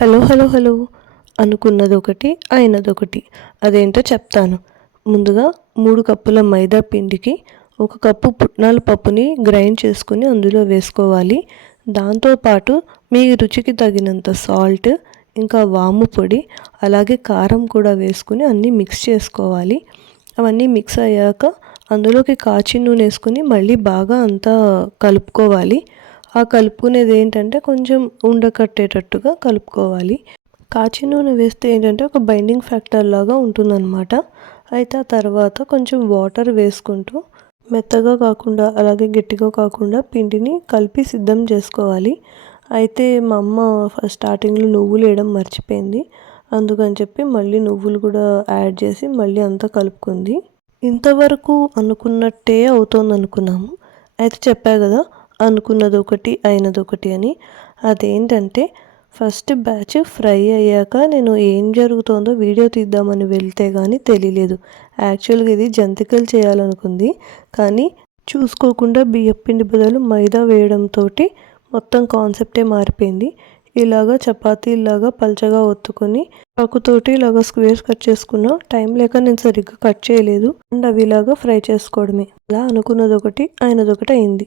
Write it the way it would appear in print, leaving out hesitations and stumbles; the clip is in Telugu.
హలో హలో హలో అనుకున్నదొకటి అయినదొకటి. అదేంటో చెప్తాను. ముందుగా 3 కప్పుల మైదా పిండికి 1 కప్పు పుట్నాల పప్పుని గ్రైండ్ చేసుకొని అందులో వేసుకోవాలి. దాంతోపాటు మీ రుచికి తగినంత సాల్ట్, ఇంకా వాము పొడి, అలాగే కారం కూడా వేసుకొని అన్నీ మిక్స్ చేసుకోవాలి. అవన్నీ మిక్స్ అయ్యాక అందులోకి కాచిన నూనె వేసుకొని మళ్ళీ బాగా అంతా కలుపుకోవాలి. ఆ కలుపుకునేది ఏంటంటే కొంచెం ఉండకట్టేటట్టుగా కలుపుకోవాలి. కాచిన నూనె వేస్తే ఏంటంటే ఒక బైండింగ్ ఫ్యాక్టర్ లాగా ఉంటుందన్నమాట. అయితే ఆ తర్వాత కొంచెం వాటర్ వేసుకుంటూ మెత్తగా కాకుండా అలాగే గట్టిగా కాకుండా పిండిని కలిపి సిద్ధం చేసుకోవాలి. అయితే మా అమ్మ స్టార్టింగ్లో నువ్వులు వేయడం మర్చిపోయింది. అందుకని చెప్పి మళ్ళీ నువ్వులు కూడా యాడ్ చేసి మళ్ళీ అంతా కలుపుకుంది. ఇంతవరకు అనుకున్నట్టే అవుతోంది అనుకున్నాము. అయితే చెప్పా కదా, అనుకున్నదొకటి అయినదొకటి అని. అదేంటంటే ఫస్ట్ బ్యాచ్ ఫ్రై అయ్యాక నేను ఏం జరుగుతోందో వీడియో తీద్దామని వెళ్తే కానీ తెలియలేదు. యాక్చువల్గా ఇది జంతికలు చేయాలనుకుంది, కానీ చూసుకోకుండా బియ్యపిండి బదులు మైదా వేయడంతో మొత్తం కాన్సెప్టే మారిపోయింది. ఇలాగా చపాతీలాగా పల్చగా ఒత్తుకొని చాకుతోటి ఇలాగా స్క్వేర్స్ కట్ చేసుకున్నా. టైం లేక నేను సరిగ్గా కట్ చేయలేదు. అండ్ అవి ఇలాగా ఫ్రై చేసుకోవడమే. అలా అనుకున్నదొకటి అయినదొకటి అయింది.